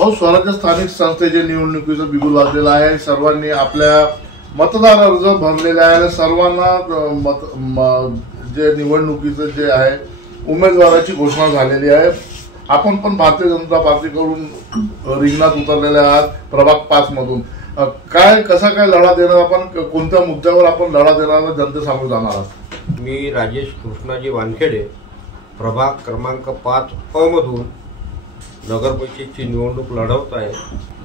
भाऊ, स्वराज्य स्थानिक संस्थेच्या निवडणुकीचं बिगुल वाजलेलं आहे. सर्वांनी आपल्या मतदार अर्ज भरलेले आहे. सर्वांना जे निवडणुकीचं जे आहे उमेदवाराची घोषणा झालेली आहे. आपण पण भारतीय जनता पार्टीकडून रिंगणात उतरलेले आहात प्रभाग 5 मधून. कसा काय लढा देणार आपण, कोणत्या मुद्द्यावर आपण लढा देणार, जनतेसमोर जाणार आहात? मी राजेश कृष्णाजी वानखेडे प्रभाग क्रमांक 5 मधून नगर परिषदेची निवडणूक लढवत आहे.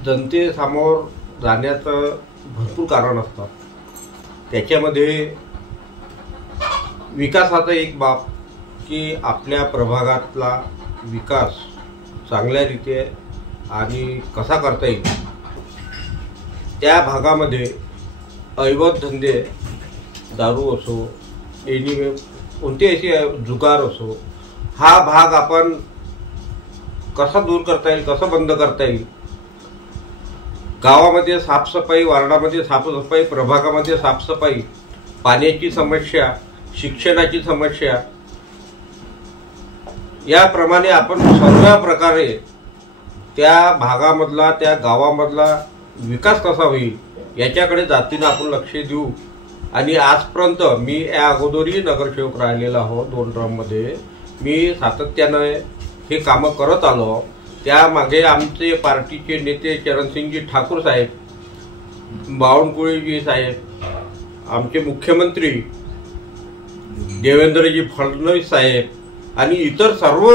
जनतेसमोर जाण्याचं भरपूर कारण असतात. त्याच्यामध्ये विकासाचा एक बाब की आपल्या प्रभागातला विकास चांगल्या रीते आणि कसा करता येईल. त्या भागामध्ये अवैध धंदे, दारू असो, एनिमे, कोणते असे जुगार असो, हा भाग आपण कसा दूर करता येईल, कसं बंद करता येईल. गावामध्ये साफसफाई, वार्डामध्ये साफसफाई, प्रभागामध्ये साफसफाई, पाण्याची समस्या, शिक्षणाची समस्या, याप्रमाणे आपण सर्व प्रकारे त्या भागामधला, त्या गावामधला विकास कसा होईल याच्याकडे जातीनं आपण लक्ष देऊ. आणि आजपर्यंत मी या अगोदरही नगरसेवक राहिलेला आहो. 2 टर्ममध्ये मी सातत्यानं हे कामं करत आलो. त्यामागे आमचे पार्टीचे नेते चरणसिंगजी ठाकूर साहेब, बावनकुळेजी साहेब, आमचे मुख्यमंत्री देवेंद्रजी फडणवीस साहेब आणि इतर सर्व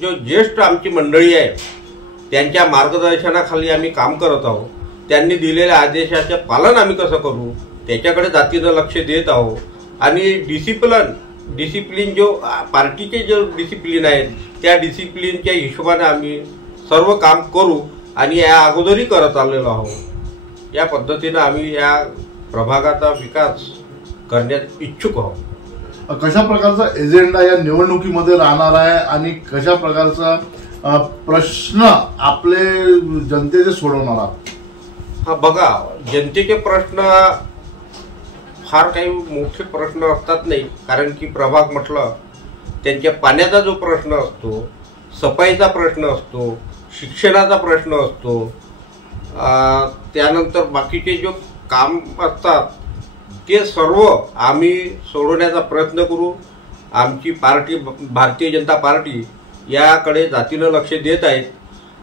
जो ज्येष्ठ आमची मंडळी आहे त्यांच्या मार्गदर्शनाखाली आम्ही काम करत आहोत. त्यांनी दिलेल्या आदेशाचे पालन आम्ही कसं करू त्याच्याकडे जातीनं लक्ष देत आहोत. आणि डिसिप्लिन जो पार्टीचे जो डिसिप्लिन आहेत त्या डिसिप्लिनच्या हिशोबाने आम्ही सर्व काम करू आणि या अगोदरही करत आलेलो आहोत. या पद्धतीनं आम्ही या प्रभागाचा विकास करण्यास इच्छुक आहोत. कशा प्रकारचा एजेंडा या निवडणुकीमध्ये राहणार आहे आणि कशा प्रकारचा प्रश्न आपले जनतेचे सोडवणार आहात? हा बघा, जनतेचे प्रश्न फार काही मोठे प्रश्न असतात नाही. कारण की प्रभाग म्हटलं त्यांच्या पाण्याचा जो प्रश्न असतो, सफाईचा प्रश्न असतो, शिक्षणाचा प्रश्न असतो, त्यानंतर बाकीचे जो काम असतात ते सर्व आम्ही सोडवण्याचा प्रयत्न करू. आमची पार्टी भारतीय जनता पार्टी याकडे जातीनं लक्ष देत आहेत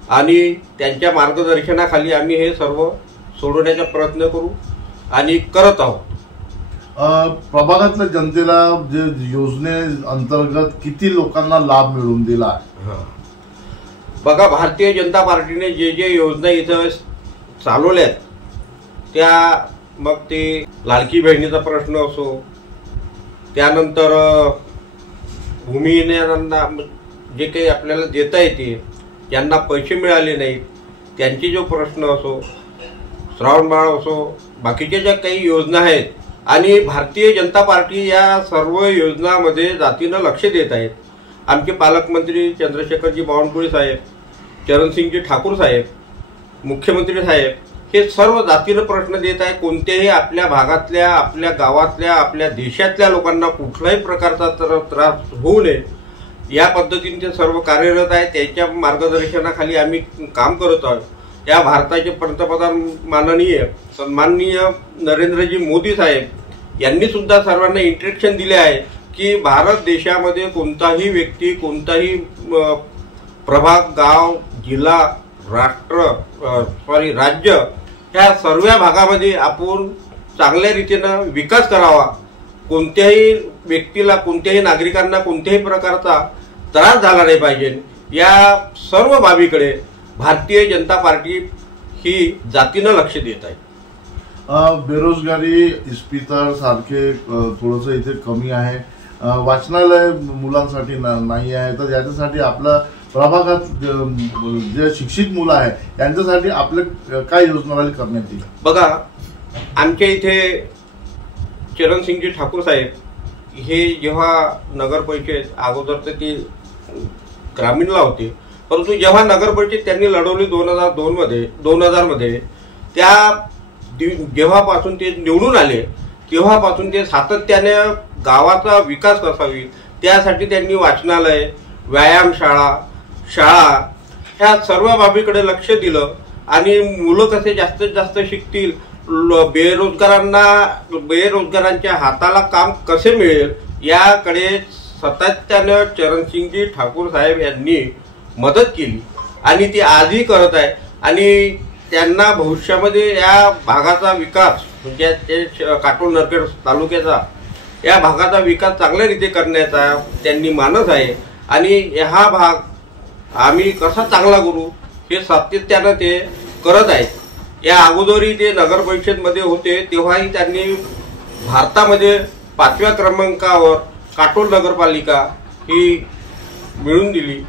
आणि त्यांच्या मार्गदर्शनाखाली आम्ही हे सर्व सोडवण्याचा प्रयत्न करू आणि करत आहोत. प्रभागातल्या जनतेला जे योजने अंतर्गत किती लोकांना लाभ मिळवून दिला? बघा, भारतीय जनता पार्टीने जे जे योजना इथं चालवल्यात त्या, मग ते लाडकी बहिणीचा प्रश्न असो, त्यानंतर भूमिहीनांना जे काही आपल्याला देता येते ज्यांना पैसे मिळाले नाहीत त्यांचे जो प्रश्न असो, श्रावणबाळ असो, बाकीच्या ज्या काही योजना आहेत. आणि भारतीय जनता पार्टी या सर्व योजनांमध्ये जातीनं लक्ष देत आहेत. आमचे पालकमंत्री चंद्रशेखरजी बावनकुळे साहेब, चरणसिंगजी ठाकूर साहेब, मुख्यमंत्री साहेब हे सर्व जातीनं प्रश्न देत आहे. कोणत्याही आपल्या भागातल्या, आपल्या गावातल्या, आपल्या देशातल्या लोकांना कुठल्याही प्रकारचा त्रास होऊ नये या पद्धतीने ते सर्व कार्यरत आहे. त्याच्या मार्गदर्शनाखाली आम्ही काम करत आहोत. या भारताचे पंतप्रधान माननीय सन्माननीय नरेंद्रजी मोदी साहेब यांनी सुद्धा सर्वांना इंस्ट्रक्शन दिले आहे की भारत देशामध्ये कोणताही व्यक्ती, कोणताही प्रभाग, गाव, जिल्हा, राज्य ह्या सर्व भागामध्ये आपण चांगल्या रीतीनं विकास करावा. कोणत्याही व्यक्तीला, कोणत्याही नागरिकांना कोणत्याही प्रकारचा त्रास झाला नाही पाहिजे. या सर्व बाबीकडे भारतीय जनता पार्टी ही जातीनं लक्ष देत आहे. बेरोजगारी, इस्पितळ सारखे थोडंसं इथे कमी आहे. वाचनालय मुलांसाठी नाही आहे. तर याच्यासाठी आपल्या प्रभागात जे शिक्षित मुलं आहे त्यांच्यासाठी आपले काय योजना करण्यात येईल? बघा, आमच्या इथे चरणसिंगजी ठाकूर साहेब हे जेव्हा नगर परिषद अगोदर तर ते ग्रामीणला होते, परंतु जेव्हा नगर परिषद त्यांनी लढवली 2000 मध्ये त्या जेव्हापासून ते निवडून आले तेव्हापासून ते सातत्याने गावाचा विकास कसा होईल त्यासाठी त्यांनी वाचनालय, व्यायामशाळा, शाळा ह्या सर्व बाबीकडे लक्ष दिलं आणि मुलं कसे जास्तीत जास्त शिकतील, बेरोजगारांच्या हाताला काम कसे मिळेल याकडे सातत्यानं चरणसिंगजी ठाकूर साहेब यांनी मदत केली आणि ती आजही करत आहे आणि त्यांना भविष्यामध्ये या भागाचा विकास म्हणजे काटोल नरखेड तालुक्याचा या भागाचा विकास चांगल्या रीते करण्याचा त्यांनी मानस आहे आणि हा भाग आम्ही कसा चांगला करू हे सातत्यानं ते करत आहेत. या अगोदरही ते नगर परिषदमध्ये होते तेव्हाही त्यांनी भारतामध्ये 5व्या क्रमांकावर काटोल नगरपालिका ही मिळवून दिली.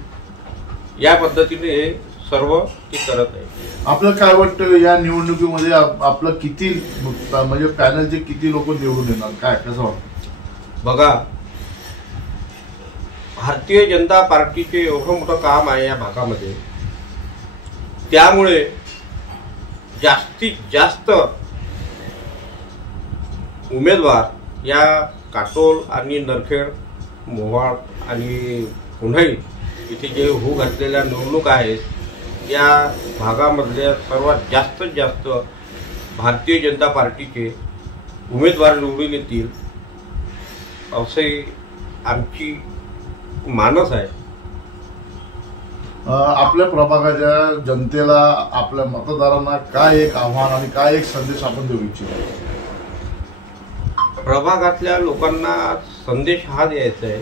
या पद्धतीने हे सर्व ते करत आहे. आपलं काय वाटतं या निवडणुकीमध्ये आपलं किती म्हणजे पॅनलचे किती लोक निवडून येणार, काय कसं वाटतं? बघा, भारतीय जनता पार्टीचे एवढं मोठं काम आहे या भागामध्ये, त्यामुळे जास्तीत जास्त उमेदवार या काटोल आणि नरखेड, मोहोळ आणि उन्हाळी इथे जे होऊ घातलेल्या निवडणुका आहेत या भागामधल्या सर्वात जास्त भारतीय जनता पार्टीचे उमेदवार निवडून येतील असे आमची मानस आहे. आपल्या प्रभागाच्या जनतेला, आपल्या मतदारांना काय एक आव्हान आणि काय एक संदेश आपण देऊ इच्छितो? प्रभागातल्या लोकांना संदेश हा द्यायचा आहे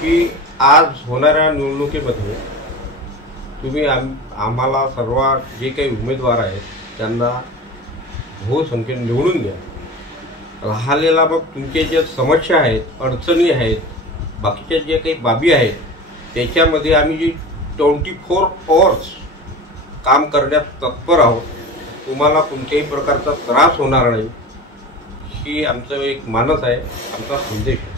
की आज होणाऱ्या निवडणुकीमध्ये तुम्ही आम्हाला सर्व जे काही उमेदवार आहेत त्यांना बहुसंख्येने निवडून द्या. राहिलेला मग तुमचे जे समस्या आहेत, अडचणी आहेत, बाकीच्या जे काही बाबी आहेत त्याच्यामध्ये आम्ही 24 आवर्स काम करण्यात तत्पर आहोत. तुम्हाला कोणत्याही प्रकारचा त्रास होणार नाही ही आमचं एक मानस आहे, आमचा संदेश आहे.